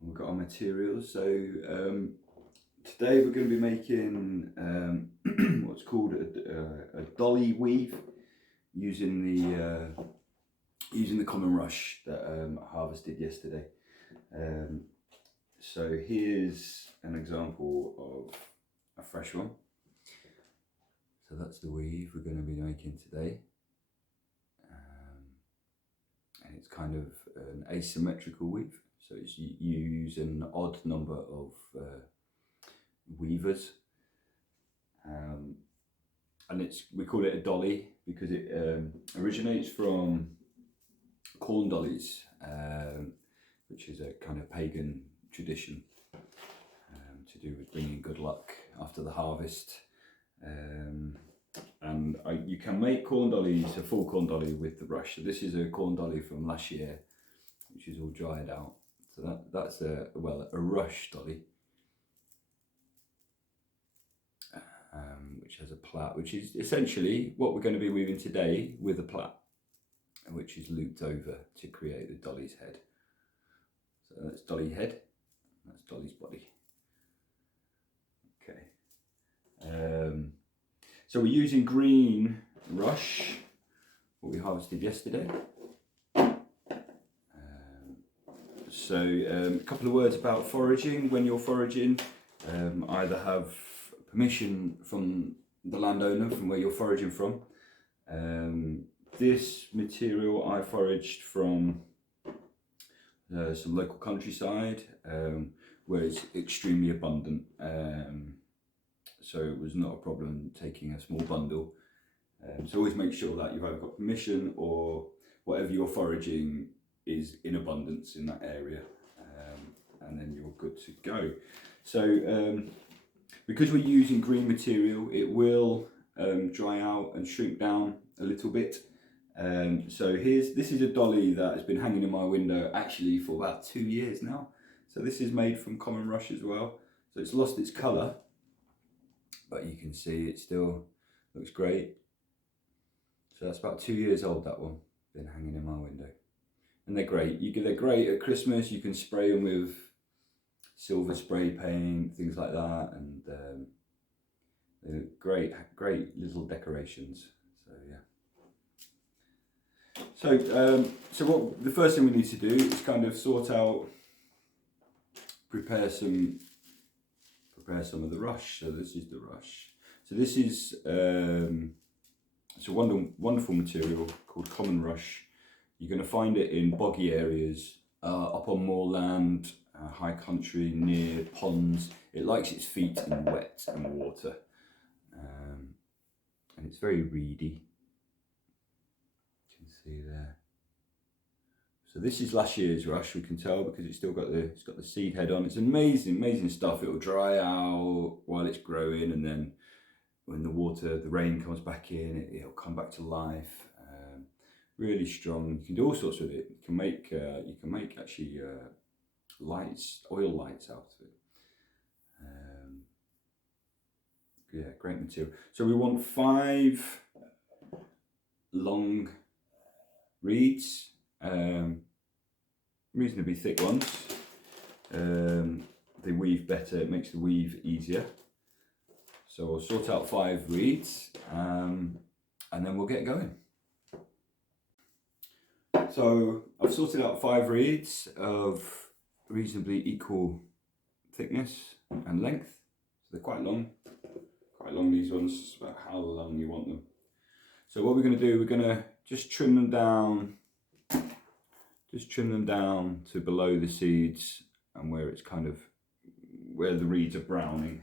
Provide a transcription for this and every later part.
We've got our materials. So today we're going to be making what's called a dolly weave using the common rush that I harvested yesterday. So here's an example of a fresh one. So that's the weave we're going to be making today. And it's kind of an asymmetrical weave. So you use an odd number of weavers. And we call it a dolly because it originates from corn dollies, which is a kind of pagan tradition to do with bringing good luck after the harvest. You can make corn dollies, a full corn dolly with the rush. So this is a corn dolly from last year, which is all dried out. So that's a rush dolly, which has a plait, which is essentially what we're going to be weaving today with a plait, which is looped over to create the dolly's head. So that's dolly head, that's dolly's body. Okay. So we're using green rush, what we harvested yesterday. A couple of words about foraging. When you're foraging, either have permission from the landowner from where you're foraging from. This material I foraged from some local countryside where it's extremely abundant. So it was not a problem taking a small bundle. So always make sure that you've either got permission or whatever you're foraging is in abundance in that area, and then you're good to go. So because we're using green material, it will dry out and shrink down a little bit. So this is a dolly that has been hanging in my window actually for about 2 years now. So this is made from common rush as well. So it's lost its colour, but you can see it still looks great. So that's about 2 years old, that one, been hanging in my window. And they're great. They're great at Christmas. You can spray them with silver spray paint, things like that, and they're great little decorations. So yeah. So what the first thing we need to do is kind of prepare some of the rush. So this is the rush. So this is it's a wonderful material called common rush. You're going to find it in boggy areas, up on moorland, high country, near ponds. It likes its feet in wet and water, and it's very reedy. You can see there. So this is last year's rush. We can tell because it's got the seed head on. It's amazing stuff. It will dry out while it's growing, and then when the rain comes back in, it'll come back to life. Really strong. You can do all sorts with it. You can make actually oil lights out of it. Yeah, great material. So we want 5 long reeds, reasonably thick ones. They weave better. It makes the weave easier. So we'll sort out 5 reeds, and then we'll get going. So I've sorted out 5 reeds of reasonably equal thickness and length. So they're quite long these ones, about how long you want them. So what we're going to do, we're going to just trim them down to below the seeds and where the reeds are browning.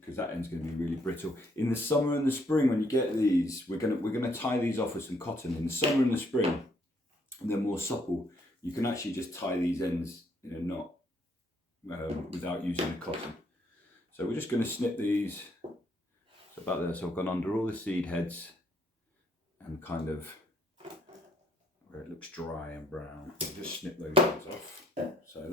Because that end's going to be really brittle. In the summer and the spring, when you get these, we're gonna tie these off with some cotton. In the summer and the spring, they're more supple. You can actually just tie these ends in a knot without using the cotton. So we're just going to snip these. So about there. So I've gone under all the seed heads and kind of where it looks dry and brown. Just snip those ends off. So